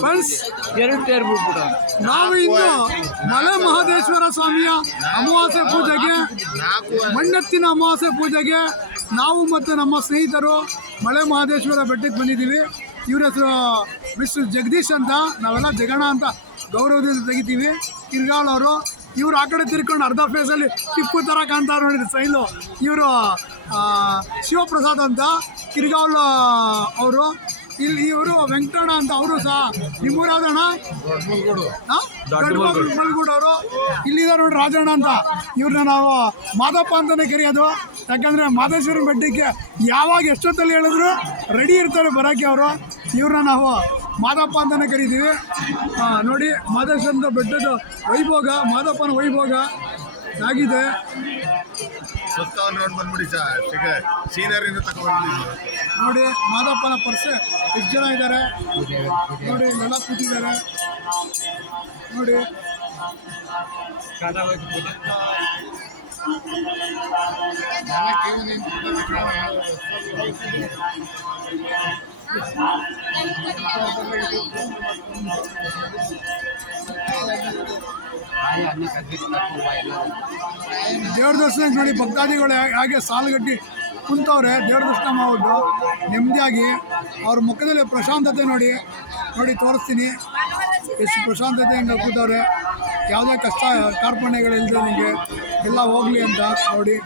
Friends, ಎರಡು ತೇರು ಬಿಟ್ಬಿಟ್ಟು ನಾವು ಇನ್ನು ಮಲೆ ಮಹದೇಶ್ವರ ಸ್ವಾಮಿಯ ಅಮಾವಾಸ್ಯೆ ಪೂಜೆಗೆ, ಮಣ್ಣೆತ್ತಿನ ಅಮಾವಾಸ್ಯೆ ಪೂಜೆಗೆ ನಾವು ಮತ್ತು ನಮ್ಮ ಸ್ನೇಹಿತರು ಮಲೆ ಮಹದೇಶ್ವರ ಬೆಟ್ಟಕ್ಕೆ ಬಂದಿದ್ದೀವಿ. ಇವ್ರ ಹೆಸರು ಮಿಸ್ಟರ್ ಜಗದೀಶ್ ಅಂತ. ನಾವೆಲ್ಲ ಜಗಣ ಅಂತ ಗೌರವದಿಂದ ತೆಗಿತೀವಿ. ಕಿರ್ಗಾಳ್ ಅವರು. ಇವ್ರು ಆ ಕಡೆ ತಿರ್ಕೊಂಡು ಅರ್ಧ ಫೇಸಲ್ಲಿ ಟಿಪ್ಪು ಥರ ಕಾಣ್ತಾರೆ ನೋಡಿದ್ರು ಸೈಲು. ಇವರು ಶಿವಪ್ರಸಾದ್ ಅಂತ ಕಿರ್ಗಾವ್ ಅವರು. ಇಲ್ಲಿ ಇವರು ವೆಂಕಟಣ್ಣ ಅಂತ, ಅವರು ಸಹ ನಿಮ್ಮೂರಾದಣ್ಣ ಮಲ್ಗೂಡ್ ಅವರು. ಇಲ್ಲಿದ್ದಾರೆ ನೋಡಿ ರಾಜಣ್ಣ ಅಂತ. ಇವ್ರನ್ನ ನಾವು ಮಾದಪ್ಪ ಅಂತಲೇ ಕರೆಯೋದು. ಯಾಕಂದರೆ ಮಾದೇಶ್ವರನ ಬೆಟ್ಟಕ್ಕೆ ಯಾವಾಗ ಎಷ್ಟೊತ್ತಲ್ಲಿ ಹೇಳಿದ್ರು ರೆಡಿ ಇರ್ತಾರೆ ಬರೋಕ್ಕೆ ಅವರು. ಇವ್ರನ್ನ ನಾವು ಮಾದಪ್ಪ ಅಂತಲೇ ಕರಿತೀವಿ. ನೋಡಿ ಮಾದೇಶ್ವರನ ಬೆಟ್ಟದ ವೈಭೋಗ, ಮಾದಪ್ಪನ ವೈಭೋಗ ಆಗಿದೆ. ನೋಡಿ ಮಾದಪ್ಪನ ಪರ್ಸೆ ಎಷ್ಟು ಜನ ಇದ್ದಾರೆ ನೋಡಿ, ಎಲ್ಲ ಕೂತಿದ್ದಾರೆ ನೋಡಿ. ದೇವ್ರ ದರ್ಶನಕ್ಕೆ ನೋಡಿ ಭಕ್ತಾದಿಗಳು ಹಾಗೆ ಸಾಲುಗಟ್ಟಿ ಕುಂತವ್ರೆ. ದೇವ್ರ ದರ್ಶನ ಮಾಡ್ಬಿಟ್ಟು ನೆಮ್ಮದಿಯಾಗಿ ಅವ್ರ ಮುಖದಲ್ಲಿ ಪ್ರಶಾಂತತೆ ನೋಡಿ ತೋರಿಸ್ತೀನಿ ಎಷ್ಟು ಪ್ರಶಾಂತತೆ ಹಂಗೆ ಕೂತವ್ರೆ. ಯಾವುದೇ ಕಷ್ಟ ಕಾರ್ಪಣ್ಯಗಳಿಲ್ಲದೆ ನಿಮಗೆ ಎಲ್ಲ ಹೋಗಲಿ ಅಂತ ನೋಡಿ.